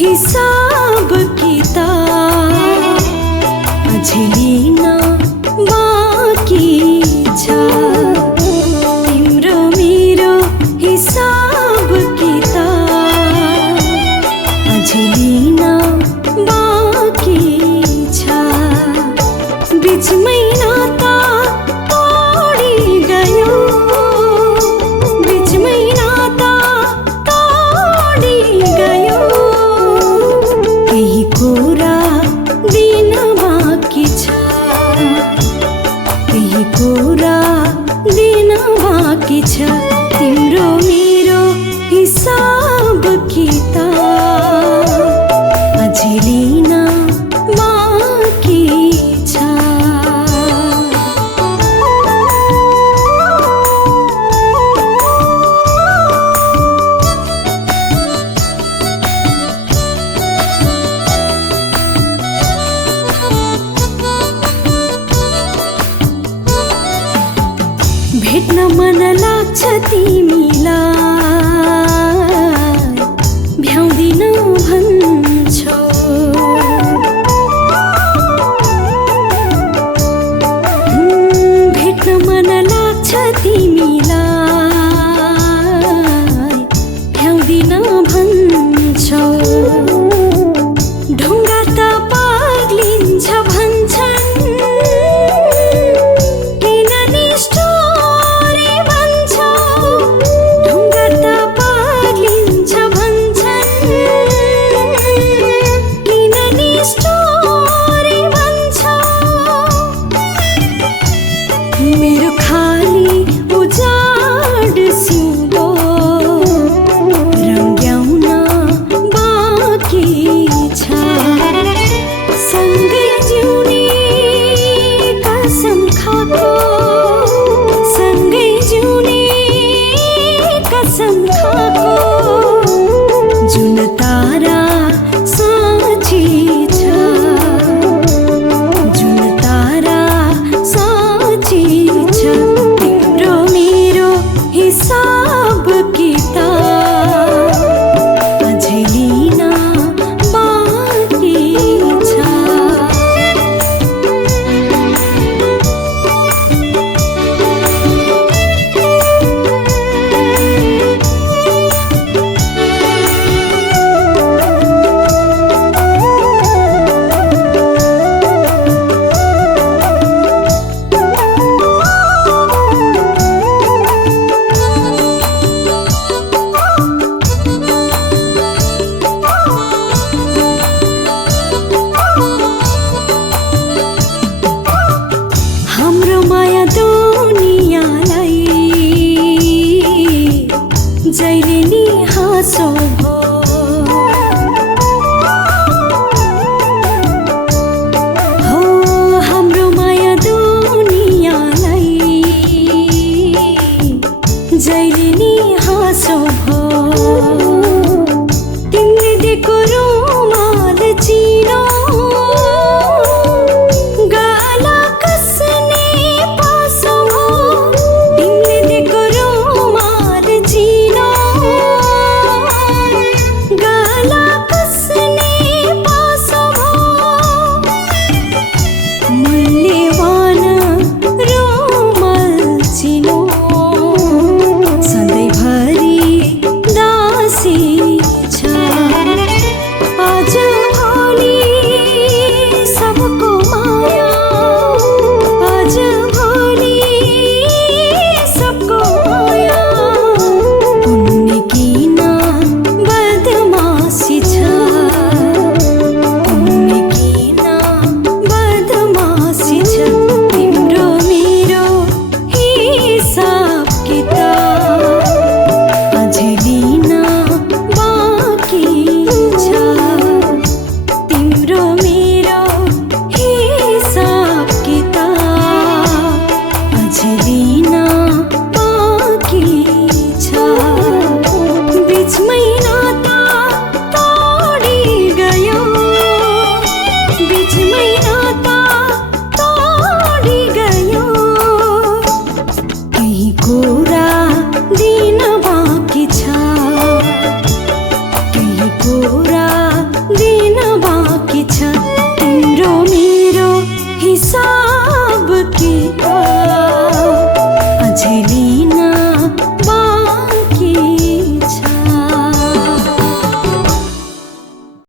हिसाब किताब अझै लिन बाँकी छ। तिम्रो मेरो हिसाब किताब अझै लिन बाँकी छ। बिचमै नाता तोडी गयो, बिचमै नाता तोडी गयो। केही कुरा दिन बाँकी छ, केही कुरा दिन बाँकी छ। तिम्रो मेरो हिसाब किताब अझै लिन बाँकी छ। भेट्न मन लाग्छ तिमीलाई, भ्याउँदिन भन्छौ। भेट्न मन लाग्छ तिमीलाई, भ्याउँदिन भन्छौ। ढुङ्गा त पाग्लिन्छ भन्छन्, मेरो खाली उजाड सिउँदो रङ्ग्याउन बाँकी छ। सँगै जिउने कसम खाको, सँगै जिउने कसम खाको। जुन तारा साँची छ, जुन तारा साँची छ। तिम्रो मेरो हिसाब किताब अझै लिन बाँकी छ। हाम्रो माया दुनियाँलाई जहिले नि हाँसो भो। हो हाम्रो माया दुनियाँलाई जहिले नि हाँसो भो।